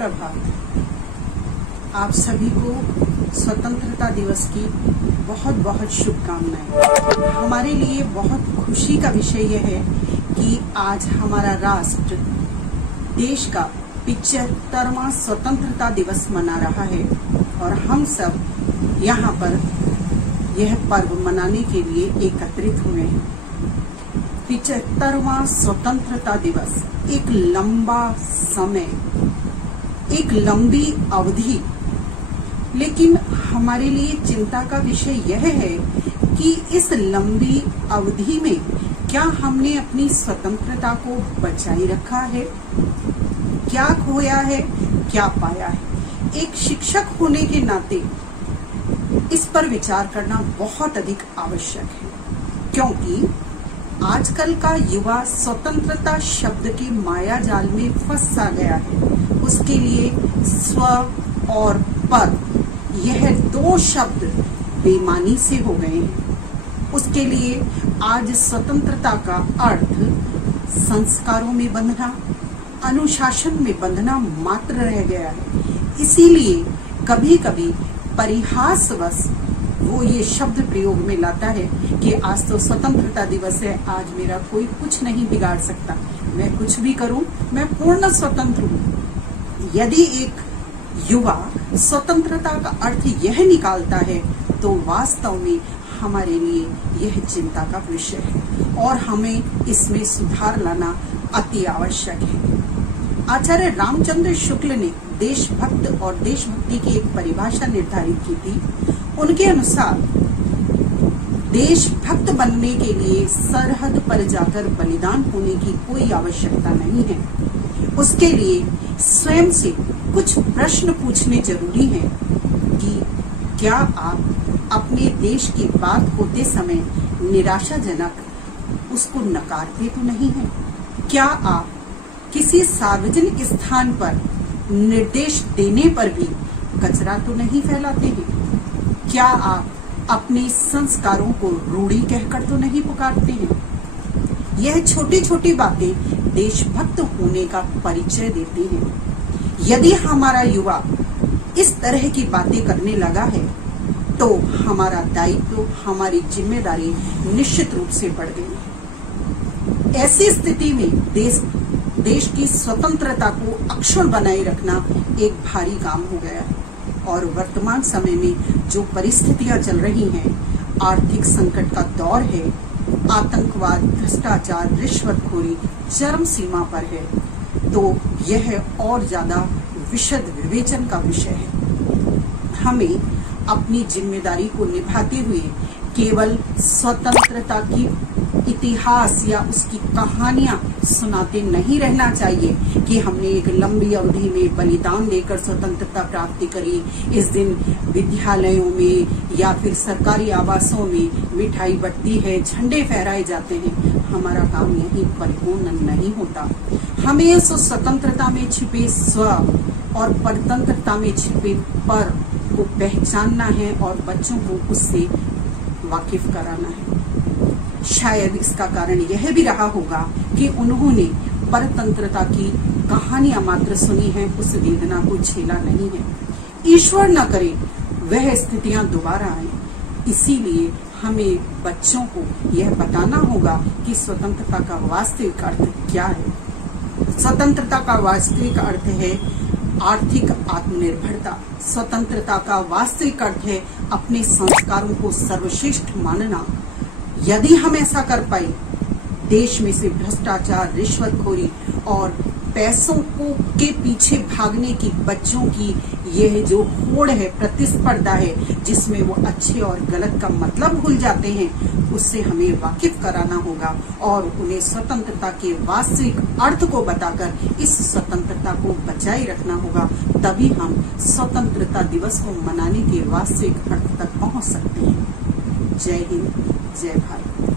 सुप्रभात। आप सभी को स्वतंत्रता दिवस की बहुत बहुत शुभकामनाएं। हमारे लिए बहुत खुशी का विषय यह है कि आज हमारा राष्ट्र देश का 75वां स्वतंत्रता दिवस मना रहा है और हम सब यहाँ पर यह पर्व मनाने के लिए एकत्रित हुए हैं। 75वां स्वतंत्रता दिवस एक लंबा समय, एक लंबी अवधि, लेकिन हमारे लिए चिंता का विषय यह है कि इस लंबी अवधि में क्या हमने अपनी स्वतंत्रता को बचाए रखा है, क्या खोया है, क्या पाया है। एक शिक्षक होने के नाते इस पर विचार करना बहुत अधिक आवश्यक है, क्योंकि आजकल का युवा स्वतंत्रता शब्द के माया जाल में फंस सा गया है। उसके लिए स्व और पर, यह दो शब्द बेमानी से हो गए हैं। उसके लिए आज स्वतंत्रता का अर्थ संस्कारों में बंधना, अनुशासन में बंधना मात्र रह गया है। इसीलिए कभी कभी परिहासवश वो ये शब्द प्रयोग में लाता है कि आज तो स्वतंत्रता दिवस है, आज मेरा कोई कुछ नहीं बिगाड़ सकता, मैं कुछ भी करूं, मैं पूर्ण स्वतंत्र हूं। यदि एक युवा स्वतंत्रता का अर्थ यह निकालता है तो वास्तव में हमारे लिए यह चिंता का विषय है और हमें इसमें सुधार लाना अति आवश्यक है। आचार्य रामचंद्र शुक्ल ने देशभक्त और देशभक्ति की एक परिभाषा निर्धारित की थी। उनके अनुसार देशभक्त बनने के लिए सरहद पर जाकर बलिदान होने की कोई आवश्यकता नहीं है। उसके लिए स्वयं से कुछ प्रश्न पूछने जरूरी हैं कि क्या आप अपने देश की बात होते समय निराशाजनक उसको नकारते तो नहीं है? क्या आप किसी सार्वजनिक स्थान पर निर्देश देने पर भी कचरा तो नहीं फैलाते हैं? क्या आप अपने संस्कारों को रूढ़ी कहकर तो नहीं पुकारते हैं? यह छोटी छोटी बातें देशभक्त होने का परिचय देती हैं। यदि हमारा युवा इस तरह की बातें करने लगा है तो हमारा दायित्व, हमारी जिम्मेदारी निश्चित रूप से बढ़ गई है। ऐसी स्थिति में देश की स्वतंत्रता को अक्षुण्ण बनाए रखना एक भारी काम हो गया है और वर्तमान समय में जो परिस्थितियां चल रही हैं, आर्थिक संकट का दौर है, आतंकवाद, भ्रष्टाचार, रिश्वतखोरी चरम सीमा पर है, तो यह और ज्यादा विशद विवेचन का विषय है। हमें अपनी जिम्मेदारी को निभाते हुए केवल स्वतंत्रता की इतिहास या उसकी कहानियां सुनाते नहीं रहना चाहिए कि हमने एक लंबी अवधि में बलिदान देकर स्वतंत्रता प्राप्ति करी। इस दिन विद्यालयों में या फिर सरकारी आवासों में मिठाई बंटती है, झंडे फहराए जाते हैं। हमारा काम यही परिपूर्ण नहीं होता। हमें उस स्वतंत्रता में छिपे स्व और परतंत्रता में छिपे पर को पहचानना है और बच्चों को उससे वाकिफ कराना है। शायद इसका कारण यह भी रहा होगा कि उन्होंने परतंत्रता की कहानियां मात्र सुनी है, उस वेदना को झेला नहीं है। ईश्वर न करे वह स्थितियां दोबारा आए। इसीलिए हमें बच्चों को यह बताना होगा कि स्वतंत्रता का वास्तविक अर्थ क्या है। स्वतंत्रता का वास्तविक अर्थ है आर्थिक आत्मनिर्भरता। स्वतंत्रता का वास्तविक अर्थ है अपने संस्कारों को सर्वश्रेष्ठ मानना। यदि हम ऐसा कर पाए, देश में से भ्रष्टाचार, रिश्वतखोरी और पैसों के पीछे भागने की बच्चों की यह जो होड़ है, प्रतिस्पर्धा है, जिसमें वो अच्छे और गलत का मतलब भूल जाते हैं, उससे हमें वाकिफ कराना होगा और उन्हें स्वतंत्रता के वास्तविक अर्थ को बताकर इस स्वतंत्रता को बचाए रखना होगा। तभी हम स्वतंत्रता दिवस को मनाने के वास्तविक अर्थ तक पहुंच सकते हैं। जय हिंद, जय भारत।